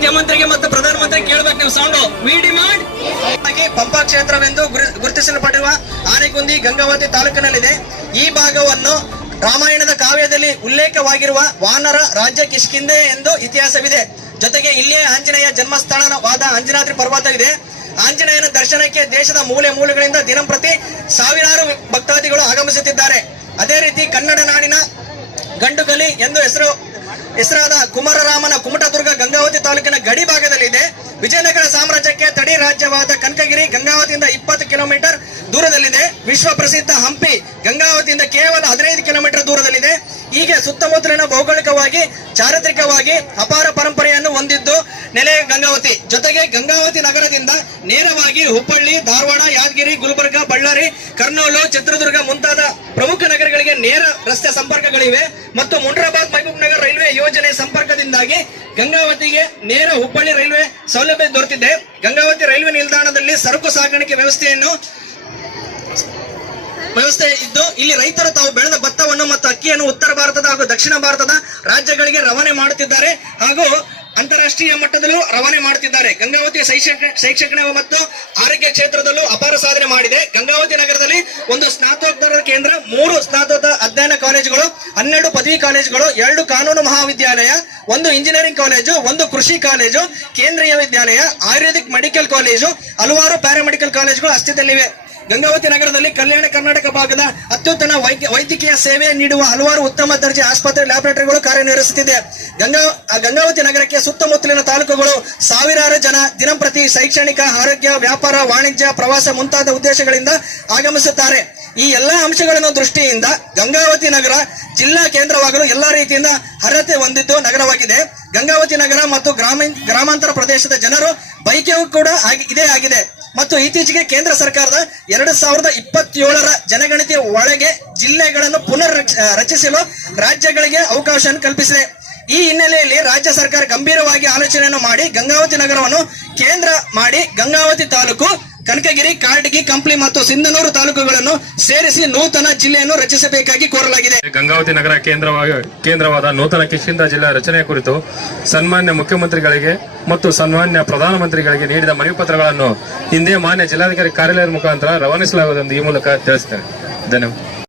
ಮುಖ್ಯಮಂತ್ರಿಗೆ ಮತ್ತು ಪ್ರಧಾನಮಂತ್ರಿ ಕೇಳಬೇಕು ನೀವು ಸೌಂಡ್ ವಿ ಹಾಗೆ ಪಂಪಾ ಕ್ಷೇತ್ರವೆಂದು ಗುರು- ಗುರುತಿಸಲ್ಪಟ್ಟಿರುವ ಆನೆಗುಂದಿ ಗಂಗಾವತಿ ತಾಲೂಕಿನಲ್ಲಿದೆ. ಈ ಭಾಗವನ್ನು ರಾಮಾಯಣದ ಕಾವ್ಯದಲ್ಲಿ ಉಲ್ಲೇಖವಾಗಿರುವ ವಾನರ ರಾಜ್ಯ ಕಿಷ್ಕಿಂದೆ ಎಂದು ಇತಿಹಾಸವಿದೆ. ಜೊತೆಗೆ ಇಲ್ಲಿಯೇ ಆಂಜನೇಯ ಜನ್ಮಸ್ಥಾನವಾದ ಅಂಜನಾದ್ರಿ ಪರ್ವತವಿದೆ. ಆಂಜನೇಯನ ದರ್ಶನಕ್ಕೆ ದೇಶದ ಮೂಲೆ ಮೂಲೆಗಳಿಂದ ದಿನಂಪ್ರತಿ ಸಾವಿರಾರು ಭಕ್ತಾದಿಗಳು ಆಗಮಿಸುತ್ತಿದ್ದಾರೆ. ಅದೇ ರೀತಿ ಕನ್ನಡ ನಾಡಿನ ಗಂಡುಗಲಿ ಎಂದು ಹೆಸರು, ಹೆಸರಾದ ಕುಮಾರರಾಮನ ಕುಮಟದುರ್ಗ ಗಂಗಾವತಿ ತಾಲೂಕಿನ ಗಡಿ ಭಾಗದಲ್ಲಿದೆ. ವಿಜಯನಗರ ಸಾಮ್ರಾಜ್ಯಕ್ಕೆ ತಡಿ ರಾಜ್ಯವಾದ ಕನಕಗಿರಿ ಗಂಗಾವತಿಯಿಂದ ಇಪ್ಪತ್ತು ಕಿಲೋಮೀಟರ್ ದೂರದಲ್ಲಿದೆ. ವಿಶ್ವ ಪ್ರಸಿದ್ಧ ಹಂಪಿ ಗಂಗಾವತಿಯಿಂದ ಕೇವಲ ಹದಿನೈದು ಕಿಲೋಮೀಟರ್ ದೂರದಲ್ಲಿದೆ. ಹೀಗೆ ಸುತ್ತಮುತ್ತಲಿನ ಭೌಗೋಳಿಕವಾಗಿ, ಚಾರಿತ್ರಿಕವಾಗಿ ಅಪಾರ ಪರಂಪರೆಯನ್ನು ಹೊಂದಿದ್ದು ನೆಲೆ ಗಂಗಾವತಿ. ಜೊತೆಗೆ ಗಂಗಾವತಿ ನಗರದಿಂದ ನೇರವಾಗಿ ಹುಬ್ಬಳ್ಳಿ, ಧಾರವಾಡ, ಯಾದಗಿರಿ, ಗುಲ್ಬರ್ಗ, ಬಳ್ಳಾರಿ, ಕರ್ನೂಲು, ಚಿತ್ರದುರ್ಗ ಮುಂತಾದ ನೇರ ರಸ್ತೆ ಸಂಪರ್ಕಗಳಿವೆ ಮತ್ತು ಮುಂಡ್ರಾಬಾದ್ ಮಹಬೂಬ್ ನಗರ್ ರೈಲ್ವೆ ಯೋಜನೆ ಸಂಪರ್ಕದಿಂದಾಗಿ ಗಂಗಾವತಿಗೆ ನೇರ ಹುಬ್ಬಳ್ಳಿ ರೈಲ್ವೆ ಸೌಲಭ್ಯ ದೊರೆತಿದೆ. ಗಂಗಾವತಿ ರೈಲ್ವೆ ನಿಲ್ದಾಣದಲ್ಲಿ ಸರಕು ಸಾಗಾಣಿಕೆ ವ್ಯವಸ್ಥೆಯನ್ನು ವ್ಯವಸ್ಥೆ ಇದ್ದು, ಇಲ್ಲಿ ರೈತರು ತಾವು ಬೆಳೆದ ಭತ್ತವನ್ನು ಮತ್ತು ಅಕ್ಕಿಯನ್ನು ಉತ್ತರ ಭಾರತದ ಹಾಗೂ ದಕ್ಷಿಣ ಭಾರತದ ರಾಜ್ಯಗಳಿಗೆ ರವಾನೆ ಮಾಡುತ್ತಿದ್ದಾರೆ. ಹಾಗೂ ಅಂತಾರಾಷ್ಟ್ರೀಯ ಮಟ್ಟದಲ್ಲೂ ರವಾನೆ ಮಾಡುತ್ತಿದ್ದಾರೆ. ಗಂಗಾವತಿ ಶೈಕ್ಷಣಿಕ ಶೈಕ್ಷಣಿಕ ಮತ್ತು ಆರೋಗ್ಯ ಕ್ಷೇತ್ರದಲ್ಲೂ ಅಪಾರ ಸಾಧನೆ ಮಾಡಿದೆ. ಗಂಗಾವತಿ ನಗರದಲ್ಲಿ ಒಂದು ಸ್ನಾತಕೋತ್ತರ ಕೇಂದ್ರ, ಮೂರು ಸ್ನಾತಕೋತ್ತರ ಅಧ್ಯಯನ ಕಾಲೇಜುಗಳು, ಹನ್ನೆರಡು ಪದವಿ ಕಾಲೇಜುಗಳು, ಎರಡು ಕಾನೂನು ಮಹಾವಿದ್ಯಾಲಯ, ಒಂದು ಇಂಜಿನಿಯರಿಂಗ್ ಕಾಲೇಜು, ಒಂದು ಕೃಷಿ college, Kendriya Vidyalaya, ayurvedic medical college, ಹಲವಾರು ಪ್ಯಾರಾಮೆಡಿಕಲ್ ಕಾಲೇಜುಗಳು ಅಸ್ತಿತ್ವದಲ್ಲಿವೆ. ಗಂಗಾವತಿ ನಗರದಲ್ಲಿ ಕಲ್ಯಾಣ ಕರ್ನಾಟಕ ಭಾಗದ ಅತ್ಯುತ್ತಮ ವೈದ್ಯ- ವೈದ್ಯಕೀಯ ಸೇವೆ ನೀಡುವ ಹಲವಾರು ಉತ್ತಮ ದರ್ಜೆ ಆಸ್ಪತ್ರೆ ಲ್ಯಾಬೊರೇಟರಿಗಳು ಕಾರ್ಯನಿರ್ವಹಿಸುತ್ತಿದೆ. ಗಂಗಾ ಗಂಗಾವತಿ ನಗರಕ್ಕೆ ಸುತ್ತಮುತ್ತಲಿನ ತಾಲೂಕುಗಳು ಸಾವಿರಾರು ಜನ ದಿನಂಪ್ರತಿ ಶೈಕ್ಷಣಿಕ, ಆರೋಗ್ಯ, ವ್ಯಾಪಾರ, ವಾಣಿಜ್ಯ, ಪ್ರವಾಸ ಮುಂತಾದ ಉದ್ದೇಶಗಳಿಂದ ಆಗಮಿಸುತ್ತಾರೆ. ಈ ಎಲ್ಲಾ ಅಂಶಗಳನ್ನು ದೃಷ್ಟಿಯಿಂದ ಗಂಗಾವತಿ ನಗರ ಜಿಲ್ಲಾ ಕೇಂದ್ರವಾಗಲು ಎಲ್ಲಾ ರೀತಿಯಿಂದ ಅರ್ಹತೆ ಹೊಂದಿದ್ದು ನಗರವಾಗಿದೆ. ಗಂಗಾವತಿ ನಗರ ಮತ್ತು ಗ್ರಾಮೀಣ ಗ್ರಾಮಾಂತರ ಪ್ರದೇಶದ ಜನರು ಬೈಕೆಯೂ ಕೂಡ ಇದೇ ಆಗಿದೆ. ಮತ್ತು ಇತ್ತೀಚೆಗೆ ಕೇಂದ್ರ ಸರ್ಕಾರದ ಎರಡು ಸಾವಿರದ ಇಪ್ಪತ್ತೇಳರ ಜನಗಣತಿಯ ಒಳಗೆ ಜಿಲ್ಲೆಗಳನ್ನು ಪುನರ್ ರಚ- ರಚಿಸಲು ರಾಜ್ಯಗಳಿಗೆ ಅವಕಾಶ ಕಲ್ಪಿಸಿದೆ. ಈ ಹಿನ್ನೆಲೆಯಲ್ಲಿ ರಾಜ್ಯ ಸರ್ಕಾರ ಗಂಭೀರವಾಗಿ ಆಲೋಚನೆಯನ್ನು ಮಾಡಿ ಗಂಗಾವತಿ ನಗರವನ್ನು ಕೇಂದ್ರ ಮಾಡಿ ಗಂಗಾವತಿ ತಾಲೂಕು ಕನಕಗಿರಿ, ಕಾರಟಗಿ, ಕಂಪ್ಲಿ ಮತ್ತು ಸಿಂಧನೂರು ತಾಲೂಕುಗಳನ್ನು ಸೇರಿಸಿ ನೂತನ ಜಿಲ್ಲೆಯನ್ನು ರಚಿಸಬೇಕಾಗಿ ಕೋರಲಾಗಿದೆ. ಗಂಗಾವತಿ ನಗರ ಕೇಂದ್ರವಾಗಿ ಕೇಂದ್ರವಾದ ನೂತನ ಕಿಷ್ಕಿಂದ ಜಿಲ್ಲಾ ರಚನೆ ಕುರಿತು ಸನ್ಮಾನ್ಯ ಮುಖ್ಯಮಂತ್ರಿಗಳಿಗೆ ಮತ್ತು ಸನ್ಮಾನ್ಯ ಪ್ರಧಾನಮಂತ್ರಿಗಳಿಗೆ ನೀಡಿದ ಮನವಿ ಪತ್ರಗಳನ್ನು ಹಿಂದೆ ಮಾನ್ಯ ಜಿಲ್ಲಾಧಿಕಾರಿ ಕಾರ್ಯಾಲಯದ ಮುಖಾಂತರ ರವಾನಿಸಲಾಗುವುದೆಂದು ಈ ಮೂಲಕ ತಿಳಿಸುತ್ತೇನೆ ಧನ್ಯವಾದ.